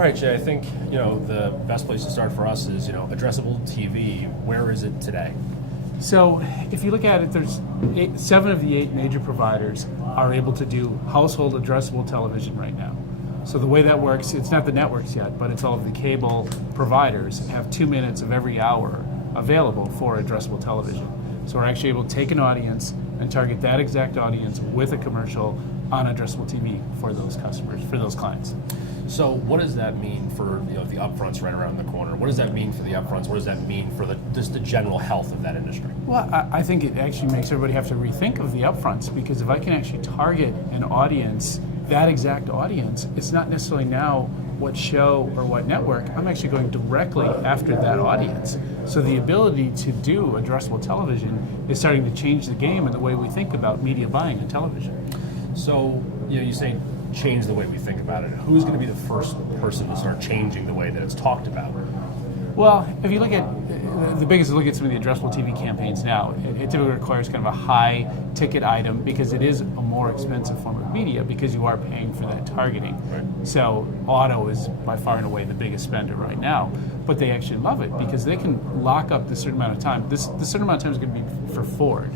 All right, Jay, I think the best place to start for us is Addressable TV. Where is it today? So if you look at it, there's 7 of the 8 major providers are able to do household addressable television right now. So the way that works, it's not the networks yet, but it's all of the cable providers have 2 minutes of every hour available for addressable television. So we're actually able to take an audience and target that exact audience with a commercial on addressable TV for those customers, for those clients. So what does that mean for the upfronts right around the corner? What does that mean for the upfronts? What does that mean for just the general health of that industry? Well, I think it actually makes everybody have to rethink of the upfronts, because if I can actually target an audience, that exact audience, it's not necessarily now what show or what network. I'm actually going directly after that audience. So the ability to do addressable television is starting to change the game in the way we think about media buying in television. So you say change the way we think about it. Who's going to be the first person to start changing the way that it's talked about? Well, if you look at the biggest, look at some of the addressable TV campaigns now, it typically requires kind of a high ticket item because it is a more expensive form of media because you are paying for that targeting. Right. So auto is by far and away the biggest spender right now, but they actually love it because they can lock up this certain amount of time. This certain amount of time is going to be for Ford,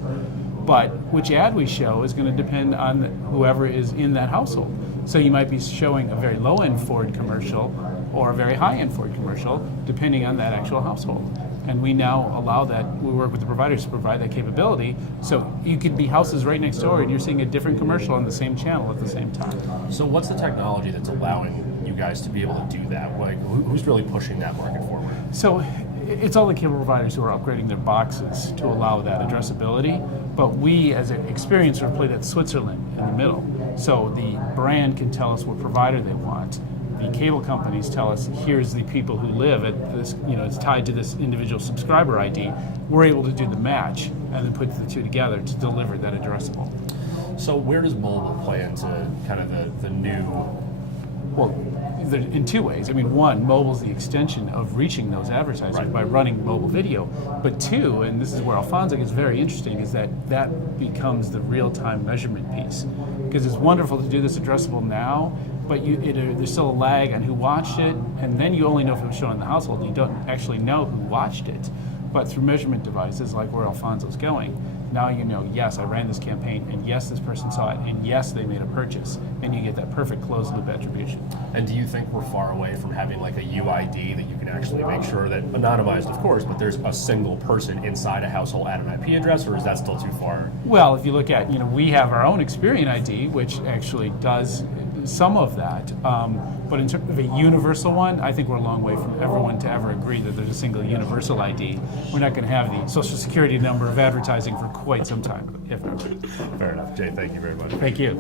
but which ad we show is going to depend on whoever is in that household. So you might be showing a very low-end Ford commercial or a very high-end Ford commercial, depending on that actual household. And we now allow that, we work with the providers to provide that capability. So you could be houses right next door and you're seeing a different commercial on the same channel at the same time. So what's the technology that's allowing you guys to be able to do that? Like, who's really pushing that market forward? So it's all the cable providers who are upgrading their boxes to allow that addressability. But we, as an Experian, sort of play that Switzerland in the middle. So the brand can tell us what provider they want. The cable companies tell us, here's the people who live at this, it's tied to this individual subscriber ID. We're able to do the match and then put the two together to deliver that addressable. So where does mobile play into kind of the new? Well, in 2 ways. I mean, one, mobile's the extension of reaching those advertisers Right. by running mobile video. But 2, and this is where Alphonso gets very interesting, is that becomes the real-time measurement piece. Because it's wonderful to do this addressable now, but there's still a lag on who watched it, and then you only know if it was shown in the household. You don't actually know who watched it. But through measurement devices like where Alfonso's going, now you know, yes, I ran this campaign, and yes, this person saw it, and yes, they made a purchase, and you get that perfect closed-loop attribution. And do you think we're far away from having like a UID that you can actually make sure that, anonymized of course, but there's a single person inside a household at an IP address, or is that still too far? Well, if you look at, we have our own Experian ID, which actually does some of that. But in terms of a universal one, I think we're a long way from everyone to ever agree that there's a single universal ID. We're not going to have the Social Security number of advertising for quite some time, if ever. Fair enough. Jay, thank you very much. Thank you.